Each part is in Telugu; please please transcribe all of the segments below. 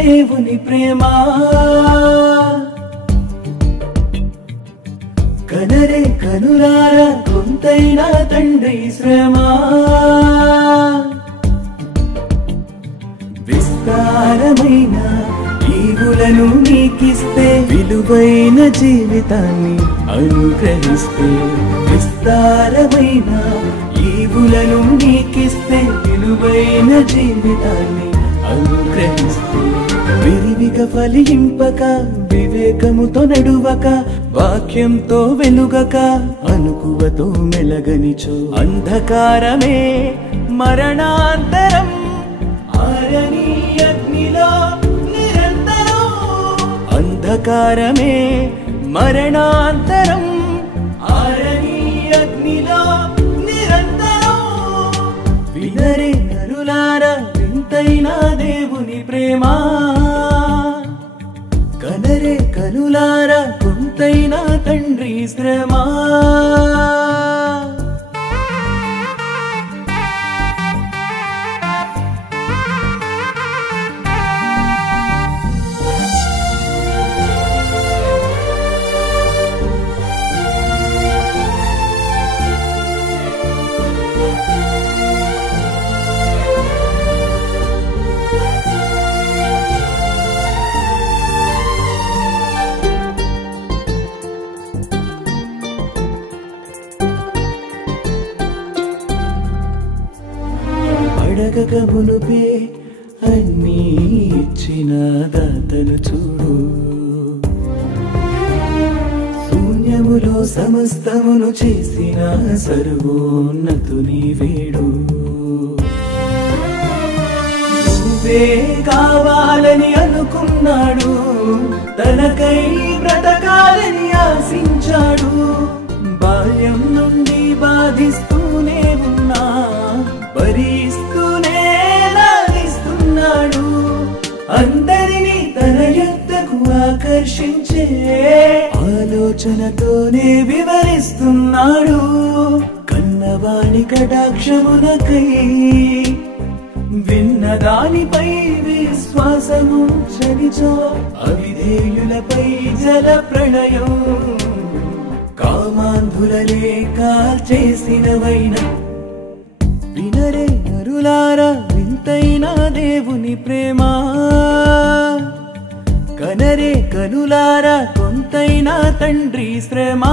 దేవుని ప్రేమ కనరే కనులారా కొంతైనా తండ్రి శ్రమ విస్తారమైన ఈవులను నీకిస్తే విలువైన జీవితాన్ని అనుగ్రహిస్తే విస్తారమైన ఈవులను నీకిస్తే విలువైన జీవితాన్ని అనుగ్రహిస్తే విరివిగా ఫలింపక వివేకముతో నడువక వాక్యంతో వెలుగక అనుకువతో మెలగనిచో అంధకారమే మరణాంతరం ఆరని అగ్నిలో నిరంతరం అంధకారమే మరణాంతరం ఆరని అగ్నిలో నిరంతరం వినరే నరులారా వింతైన దేవుని ప్రేమ కనరే కనులారా కొంతైన తండ్రి శ్రమ అడగక మునుపే అన్నీ ఇచ్చిన దాతను చూడు శూన్యములో సమస్తమును చేసిన సర్వోన్నతుని వేడు నువ్వే కావాలని అనుకున్నాడు తనకై బ్రతకాలని ఆశించాడు బాల్యం నుండి బాధిస్తూనే ఉన్నా భరిస్తూనే లాగిస్తున్నాడు అందరినీ తన యొద్దకు ఆకర్షించే ఆలోచనతోనే వివరిస్తున్నాడు కన్నవాణి కటాక్షమునకై విన్నదానిపై విశ్వాసము చలిచో అవిధేయులపై జల ప్రళయం కామాంధులనే కాల్చేసినవైన వినరే నరులారా వింతైన దేవుని ప్రేమ కనరే కనులారా కొంతైనా తండ్రి శ్రమ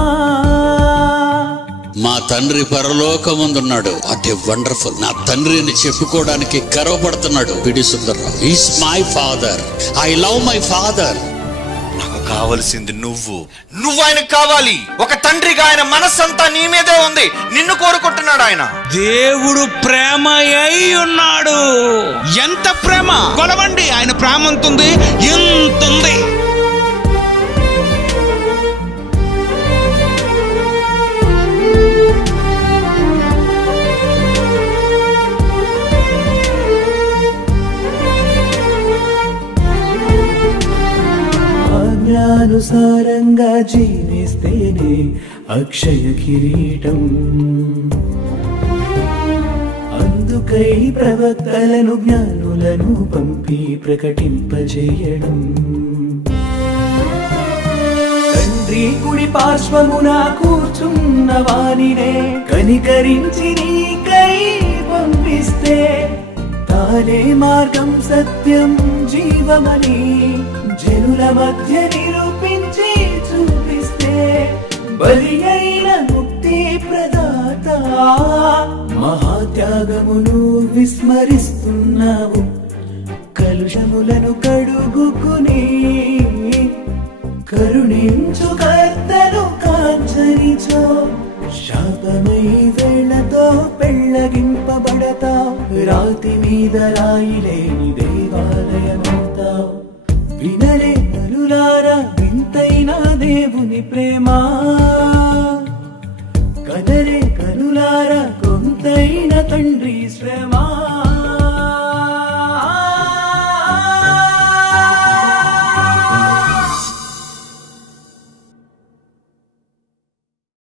మా తండ్రి పరలోకముందున్నాడు. What a wonderful. నా తండ్రి అని చెప్పుకోవడానికి గర్వపడుతున్నాడు P D Sundarrao. Is my father. I love my father. నాకు కావలసింది నువ్వు ఆయనకు కావాలి. ఒక తండ్రిగా ఆయన మనస్సంతా నీ మీదే ఉంది. నిన్ను కోరుకుంటున్నాడు ఆయన. దేవుడు ప్రేమ అయి ఉన్నాడు. ఎంత ప్రేమ కొలవండి. ఆయన ప్రేమ ఎంతుంది? ఎంతుంది. ఆజ్ఞానుసారంగా జీవిస్తేనే అక్షయ కిరీటం. అందుకై ప్రవక్తలను జ్ఞానులను పంపి ప్రకటింపజేయడం. తండ్రి కుడి పార్శ్వమున కూర్చున్న వానినే కనికరించి నీకై పంపిస్తే తానే మార్గం సత్యం జీవమని జనుల మధ్య నిరూపించి చూపిస్తే బలి అయిన ముక్తి ప్రదాత మహాత్యాగమును విస్మరిస్తున్నావు. కలుషములను కడుగుకుని కరుణించు కర్తను కాంచనిచో శాపమై వేళతో పెళ్ళగింపబడతా. రాతి మీద రాయిలేని దేవాలయమవుతావు. వినరే నరులారా వింతైన దేవుని ప్రేమ కనరే కనులారా కొంతైన తండ్రి శ్రమ.